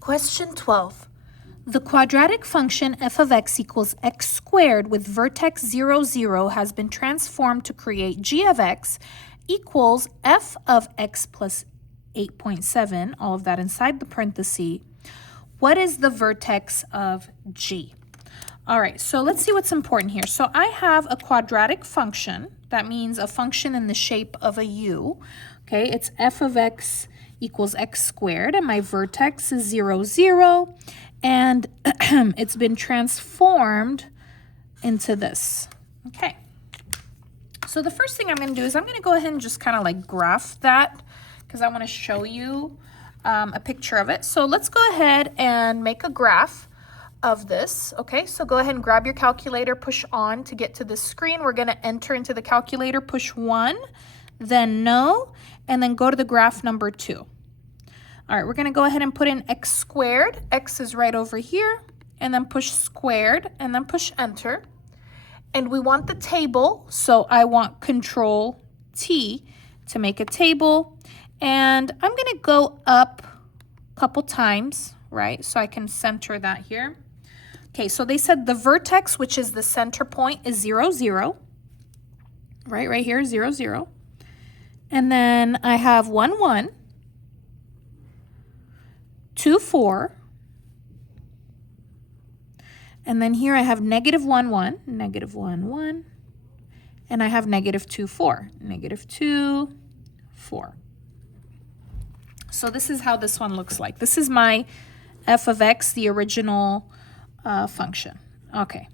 Question 12. The quadratic function f of x equals x squared with vertex 0, 0 has been transformed to create g of x equals f of x plus 8.7, all of that inside the parenthesis. What is the vertex of g? All right, so let's see what's important here. So I have a quadratic function. That means a function in the shape of a u. Okay, it's f of x equals x squared, and my vertex is 0, 0. And it's been transformed into this. Okay. So the first thing I'm going to do is I'm going to go ahead and just kind of like graph that because I want to show you a picture of it. So let's go ahead and make a graph of this. Okay, so go ahead and grab your calculator, push on to get to the screen. We're going to enter into the calculator, push 1, then no, and then go to the graph number 2. All right, we're going to go ahead and put in x squared. X is right over here. And then push squared, and then push enter. And we want the table, so I want Control T to make a table. And I'm going to go up a couple times, right? So I can center that here. Okay, so they said the vertex, which is the center point, is 0, 0. Right here, 0, 0. And then I have 1, 1. 2, 4, and then here I have negative 1, 1, negative 1, 1, and I have negative 2, 4, negative 2, 4. So this is how this one looks like. This is my f of x, the original function. Okay.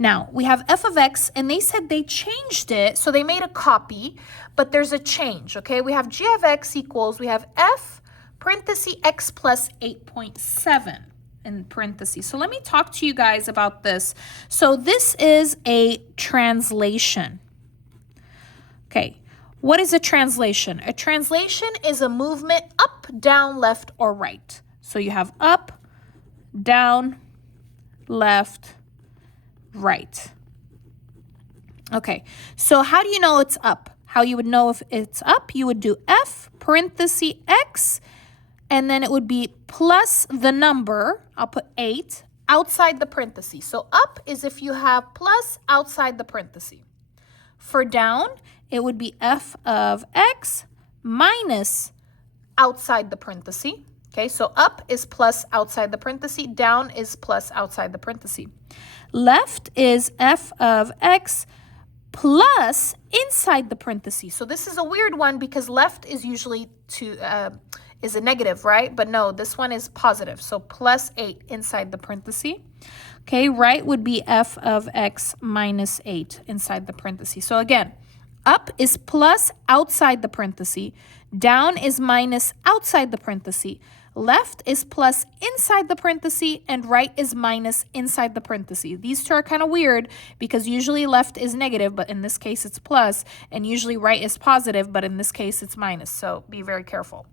Now, we have f of x, and they said they changed it, so they made a copy, but there's a change, okay? We have g of x equals, we have f parenthesis x plus 8.7 in parentheses. So let me talk to you guys about this. So this is a translation. Okay, what is a translation? A translation is a movement up, down, left, or right. So you have up, down, left, right. Okay, so how do you know it's up? How you would know if it's up, you would do f parenthesis x, and then it would be plus the number, I'll put 8, outside the parenthesis. So up is if you have plus outside the parenthesis. For down, it would be f of x minus outside the parenthesis. Okay, so up is plus outside the parenthesis, down is plus outside the parenthesis. Left is f of x plus inside the parentheses. So this is a weird one because left is usually is a negative, right? But no, this one is positive. So plus 8 inside the parenthesis. Okay, right would be f of x minus 8 inside the parenthesis. So again, up is plus outside the parenthesis. Down is minus outside the parenthesis. Left is plus inside the parenthesis, and right is minus inside the parenthesis. These two are kind of weird because usually left is negative, but in this case it's plus, and usually right is positive, but in this case it's minus. So be very careful.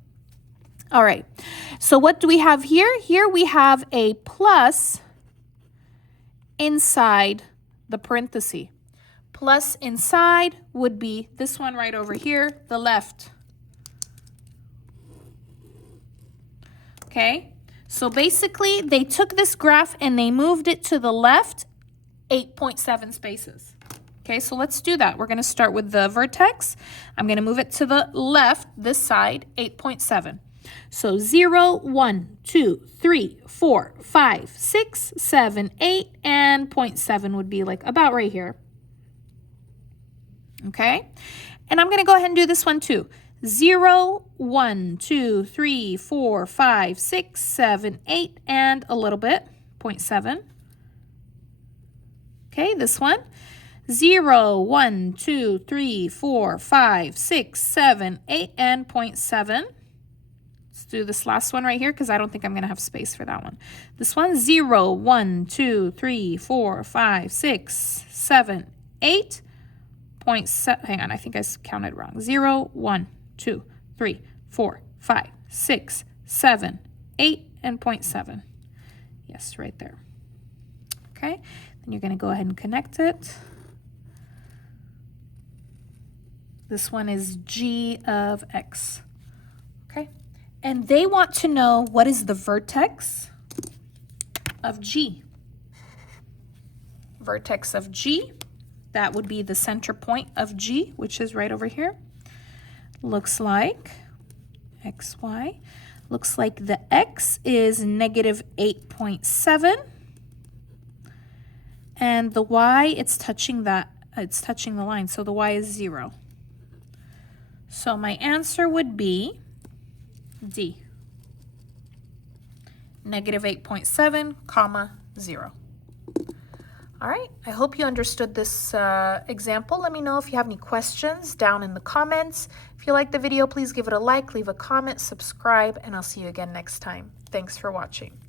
All right, so what do we have here? Here we have a plus inside the parenthesis. Plus inside would be this one right over here, the left. Okay, so basically they took this graph and they moved it to the left 8.7 spaces. Okay, so let's do that. We're going to start with the vertex. I'm going to move it to the left, this side, 8.7. So 0, 1, 2, 3, 4, 5, 6, 7, 8, and 0.7 would be like about right here. Okay, and I'm going to go ahead and do this one too. 0, 1, 2, 3, 4, 5, 6, 7, 8, and a little bit, 0.7. Okay, this one. 0, 1, 2, 3, 4, 5, 6, 7, 8, and 0.7. Let's do this last one right here because I don't think I'm going to have space for that one. This one, 0, 1, 2, 3, 4, 5, 6, 7, 8, 0.7. Hang on, I think I counted wrong. 0, 1, 2, 3, 4, 5, 6, 7, 8, and 0.7. Yes, right there. Okay, then you're going to go ahead and connect it. This one is g of x. Okay, And they want to know what is the vertex of G. Vertex of G, that would be the center point of G, which is right over here. Looks like XY. Looks like the X is negative 8.7. And the Y, it's touching the line, so the Y is 0. So my answer would be D. Negative 8.7, comma, 0. All right, I hope you understood this example. Let me know if you have any questions down in the comments. If you like the video, please give it a like, leave a comment, subscribe, and I'll see you again next time. Thanks for watching.